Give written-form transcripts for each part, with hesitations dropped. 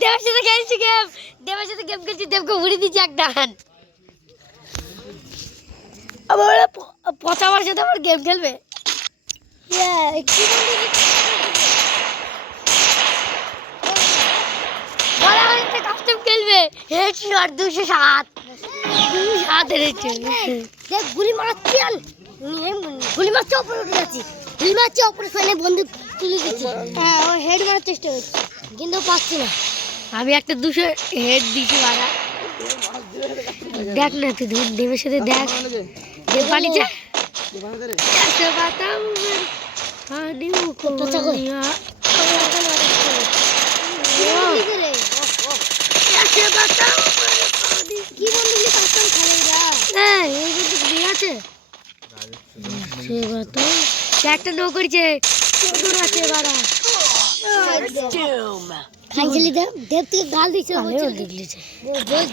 দেবের সাথে খেলছি গেম, দেবের সাথে গেম খেলছি, দেবকে উড়ে দিচ্ছি এক ডান। আবার পচা আমার সাথে আবার গেম খেলবে। কাস্টম খেলবে। হেডশট 207 হেরেছে। দেখ গুলি মারছি আর গুলি মারছে উপরে উঠে যাচ্ছি, গুলি মারছে উপরে ফেলে বন্দুক তুলে দিচ্ছি। হ্যাঁ ও হেড মারার চেষ্টা করছি কিন্তু পাচ্ছি না। আমি একটা 200 হেড দিচ্ছি মারা। দেখ না তুই দেবের সাথে দেখ, দেব পালিছে कैसे बताऊं मैं हानियों को कैसे बताऊं কি বন্ধু কাস্টম খেলেরা। হ্যাঁ এই বন্ধু কি আছে সে বাতাও একটা নো করেছে দূর আছে বাড়া খাইছিলি দেব থেকে গাল দিছে বলছে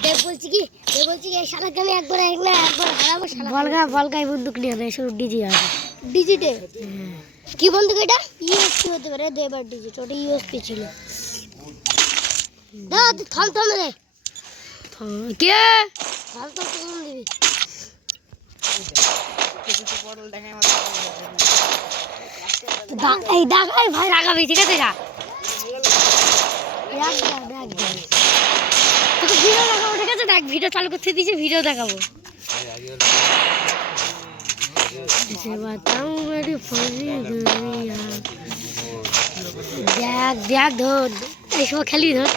দেব বলছি কি এই শালা গানে একবার হারাবো শালা বলগাই বন্দুক নিয়ে না এসব ডিজি আছে ডিজিটে কি বন্দুক এটা ইউএসপি হতে পারে দেবার ডিজিট ওটা ইউএসপি ছিল দাও তুই থাম রে কে থাম দিবি এই দাগাই ভাই রাগাবি ঠিক আছে যা তোকে ভিডিও দেখাবো ঠিক আছে দেখ ভিডিও চালু করতে দিয়েছি ভিডিও দেখাবো দেখ ধর এই সময় খেলি ধর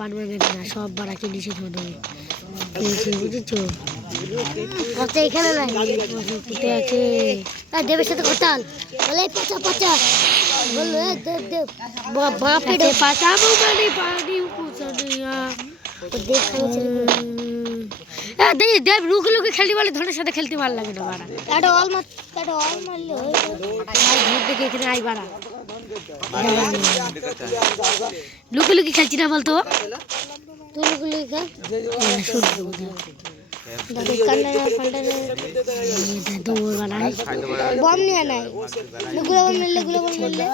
পারমানেন্ট না সব বাড়া কিনেছি বুঝেছো কত এখানে নাই আছে দেবের সাথে কথা বলে পচা পচা বললো দেব বাপে পাতাবো মানে পানি কুচনিয়া দেব খাইছে দেব লুকে খেলতে বলে ধনের সাথে খেলতে ভালো লাগে না বাড়া এটা অল মারলে ধর দেখে এখানে আই বাড়া লুকি খেলছি না বলতো তুই লুকি খেল বম নিয়ে নাই গুলো মিললে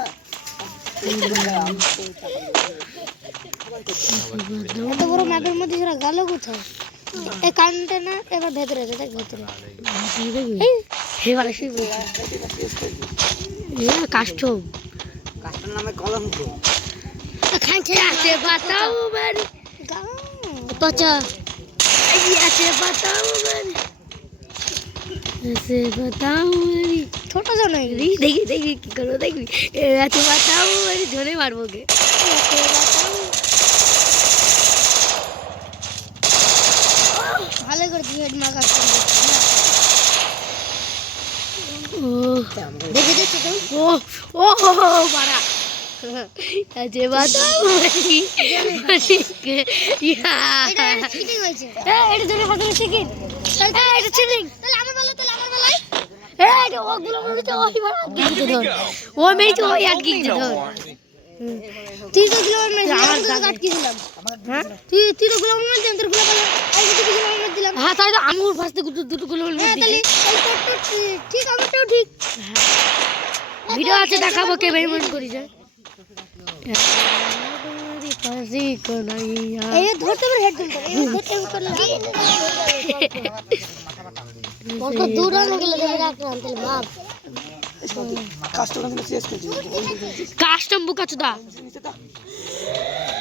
এত বড় ম্যাপের মধ্যে সেটা গেল কোথায় এই কানটা না এবার ভেতরে আছে দেখ ভেতরে কাস্টম নামে কলঙ্ক খাইছে আছে বাতাও বাড়ি পচা ऐसे बताओ मेरी छोटा सा नहीं देखी की करो देखी ऐसे बताओ मेरी झोले मारबोगे ऐसे बताओ ভালো করে দি হেড মার কাটতে ও দেখে দেখো তো ও বাড়া ऐसे बताओ मेरी এটা চিটিং হয়েছে এটা জন্য হাতে চিটিং এটা চিটিং তাহলে আমার বেলায় এটা ওগুলো মনে ওই বড় গিয়ে ধর ও মেই তো এক গিয়ে ধর তুই তো গুলো মনে আমার কাট কি দিলাম হ্যাঁ তুই তো গুলো মনে যন্ত্র গুলো বলে এই দুটো গুলো মনে দিলাম হ্যাঁ তাই আঙ্গুর ফাসতে দুটো গুলো মনে দিই তাহলে ঠিক আমারটাও ঠিক ভিডিও আছে দেখাবো কে বেইমান করি যায় এই ধরতে পারে হেড করলে কত দূর আনে গেলে দেবে রাখলাম তাহলে ভাব কাস্টম বুকাচুদা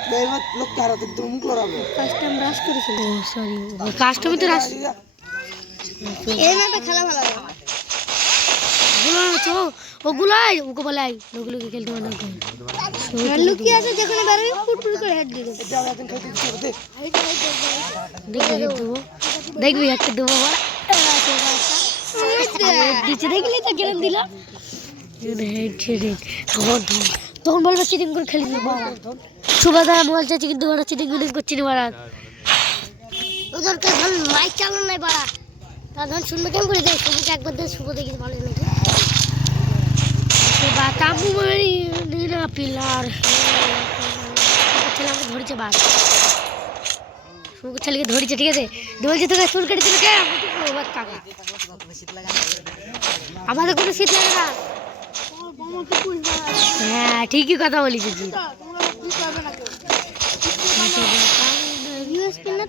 বেরমত লোক তারা তো মুখ লড়াবো কাস্টম রাশ করেছিল ও সরি কাস্টমে তো রাশ এই ম্যাপে খেলা ভালো লাগে গুলো তো ওগুলাই ওকে বলাই ওগুলোকে খেলতে মনে করে লুকি আছে যেখানে বেরোই ফুটফুট করে হেড দিবে এটা এখন খেলতে দিতে দেখবি একটা দেবো দিচ্ছে দেখলি তো গেম দিল হেড ছেড়ে তখন বলবে চিটিং করে খেলি সুবাদা মোবাইল চাচ্ছি কিন্তু ওরা চিটিং করছি না বাড়া ওদেরকে ধর মাইক চালানো নাই বাড়া তার ধর শুনবে কেমন করে দেয় সবুজ একবার দেয় শুভ দেখি ভালো নাকি বাতাবু মারি নীলা পিলার ছেলেকে ধরেছে বাস শুভ ছেলেকে ধরেছে ঠিক আছে বলছে তোকে চুল কেটে দিল কে কাকা আমাদের কোনো শীত লাগে না হ্যাঁ ঠিকই কথা বলিস জি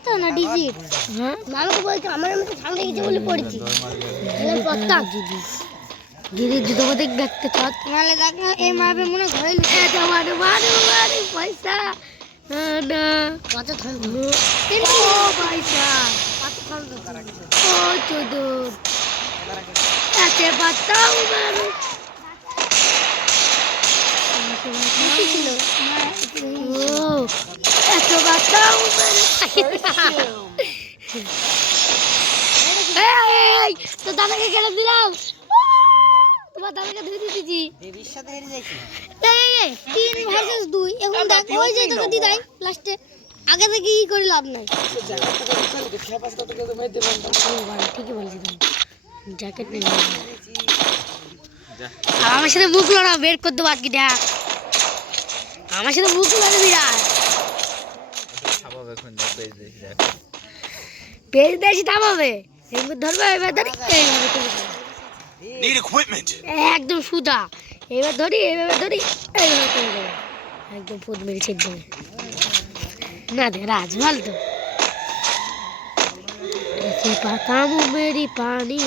তো না ডিজিট হ্যাঁ মামাকে বলছি আমার মতো সামনে গেছে বলে পড়েছি দিদি জুতো দেখতে চাঁদ নালে দেখ না এই মাপে মনে ঘরে লুকিয়ে আছে মারে মারে মারে পয়সা না কত থাকলো ও পয়সা কত থাকলো ও চোদর এতে বাতাও মারো ছিল ও এত বাতাও মারো এই তো দাদাকে কেন দিলাম তোমার দাদাকে ধুই দিয়েছি দেবীর সাথে হেরে যাইছি এই 3 ভার্সেস 2 এখন দেখ ওই যে তোকে দিদাই লাস্টে আগে থেকে কি করে লাভ নাই ঠিকই বলছি তুমি জ্যাকেট নিয়ে আমার সাথে মুখ লড়া বের করতে বাকি দেখ আমার সাথে মুখ লড়া বিরাট পেজ দেশি থামাবে এমনি ধরবে এবার ধরি একদম সুদা এবার ধরি এবার ধরি একদম ফুট মেরে ছেড়ে দেবে না দে রাজ ভাল তো পাতাম মেরি পানি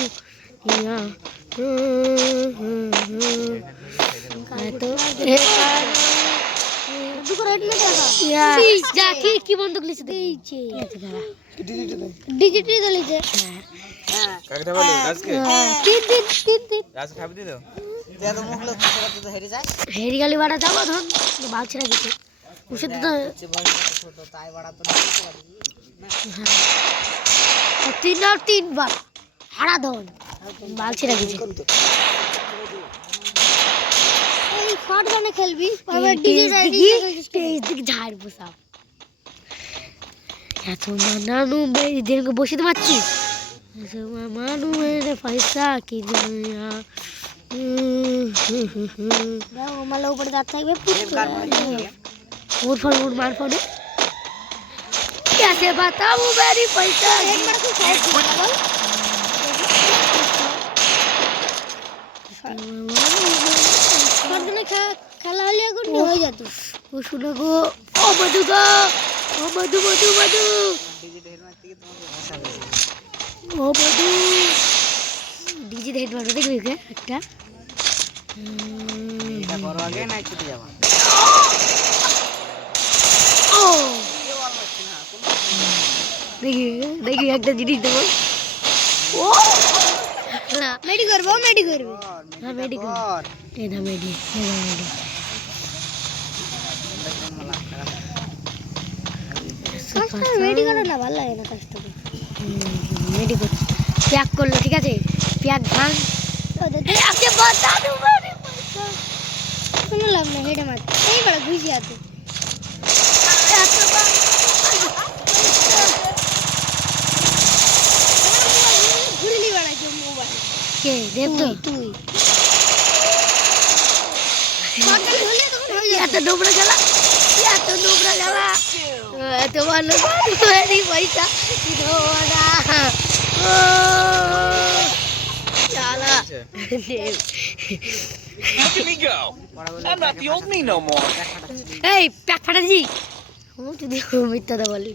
কি বন্ধু ডিজিটাল হেরি গালি বাড়া যাবো ধর বালছিরা কিছু ওষুধ তো 3 বার হারা ধন বালছিরা কিছু এই শর্ট গানে খেলবি ঝাড় বসাও এত মানানু দিনকে বসিতে পারছিস মানু মেরে পয়সা কি দুনিয়া মালা উপরে দাঁত থাকবে ওর মার ফোনে कैसे बताऊं मेरी पैसा খেলা হলে এখন হয়ে যেত ও শুনে গো ও মধু গো ও মধু মধু মধু ও মধু ডিজি হেড মারো দেখবি একটা এটা করো আগে না একটু যাবা ও দেখি দেখি একটা জিনিস দেবো ও না মেডি করবো হ্যাঁ মেডি কর এটা মেডি মেডি করো না ভালো লাগে না কষ্ট মেডি কর প্যাক করলো ঠিক আছে প্যাক ভাঙ আজকে বাতা দেবো কোনো লাভ না হেডে মার এই বড় ঘুষি আছে কে দেব তো তুই এত ডোবরা গেলা এত ভালো পয়সা এই প্যাক ফাটাছি ও যদি মিথ্যাটা বলি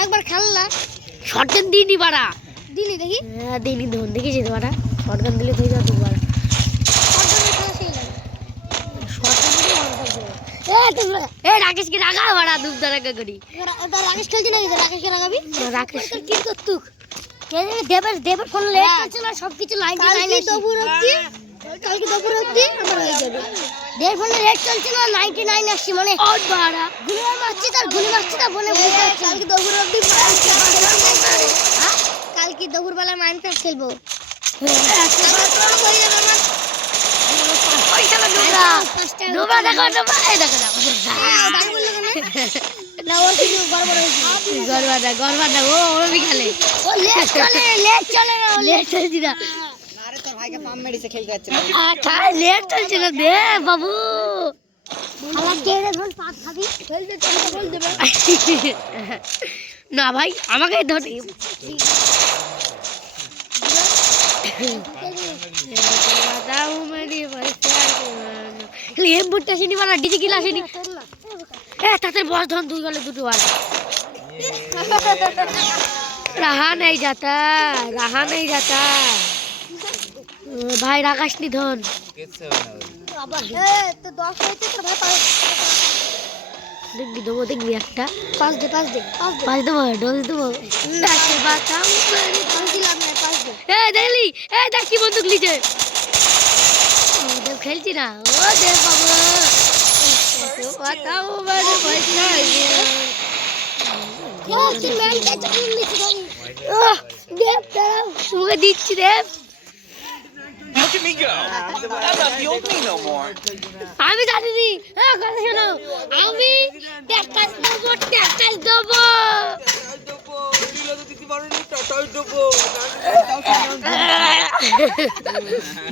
একবার খেললা শর্টগান দিইনি বাড়া দিলি দেখি হ্যাঁ দিইনি ধন দেখেছি তো বাড়া শর্টগান দিলে তুই যা তো বাড়া রাকেশ কে রাগা বাড়া দুপ দাঁড়া করি রাকেশ খেলছি নাকি রাকেশকে রাগাবি রাকেশ কি করতুক দেবের ফোন লেট করছে না সবকিছু লাইন কালকে দুপুর অবধি আমার হয়ে যাবে দেড় ফোনে রেট চলছে না 99 আসছে মানে আউট বাড়া গুলি মারছি তার ফোনে বুঝতে কালকে দুপুর অবধি কালকে দুপুর বেলা মাইনক্রাফট খেলবো ডোবা দেখো এই দেখো না ওর কিছু গড়বড় ও ওরবি খেলে ও লেট চলে না তোর ভাইকে পাম মেডিসে খেলতে যাচ্ছে লেট চলছে না দে বাবু আমার কেড়ে ধর পাত খাবি খেলতে চলতে বল দেবে না ভাই আমাকে ধর बताऊं मेरी परेशानी ये बुट्टा से नहीं वाला डीजे गिला से नहीं ए ताते बहुत धन दूर वाले दुटू वाला रहा नहीं जाता भाई राकाश नहीं धन তো 10 হইছে তো ভাই দেখবি দেবো দেখবি একটা পাঁচ দে পাঁচ দেবো ডোজ দেবো তাতে बताऊं मेरी পাঁচ দিলাম না পাঁচ দে এ দেখলি এ দেখ কি বন্দুক লিছে দেব খেলছি না ও দেব বাবু बताऊं मेरी परेशानी তুই ম্যান কে চাকরি নিছিস দেব দাঁড়াও তোমাকে দিচ্ছি দেব Look at me go. I'm not the old me no more. আমি জানি হ্যাঁ কথা শোনো আমি ট্যাক্স দেবো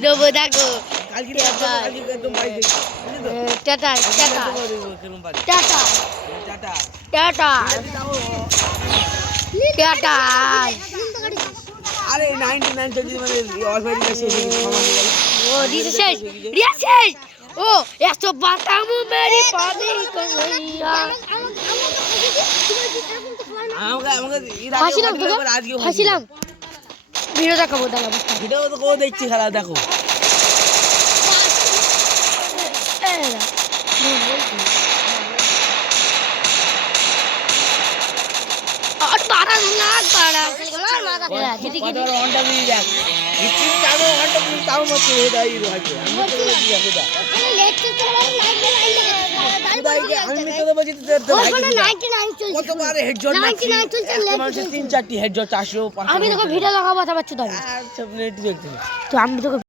দেবো দেখো টাটা আরে 99 চলছে মানে ওয়াইফাই শেষ হয়ে গেছে ও দিছে শেষ রিয়া শেষ ও এসো বাতামু মেরি পানি কইয়া আমাকে ফাঁসিলাম ভিডিও দেখাবো দাঁড়া ভিডিও তো কো দেখছি খেলা দেখো और 12 लाख बाड़ा যদি কি ঘন্টা দিয়ে যাক নিশ্চিত যাবো ঘন্টা দিয়ে তাও মত হয়ে যায় রোহাকে আমি তো বলছি দেখো দা ওখানে লেট চলছে আমি তো বলছি তো ভাই 99 চলছে কতবার হেডশট 99 চলছে মানুষের 3-4টি হেডশট 400 500 আমি তোকে ভিডিও দেখাবো আচ্ছা বাচ্চা দাও আর সব নেট দেখতে তো আমি তোকে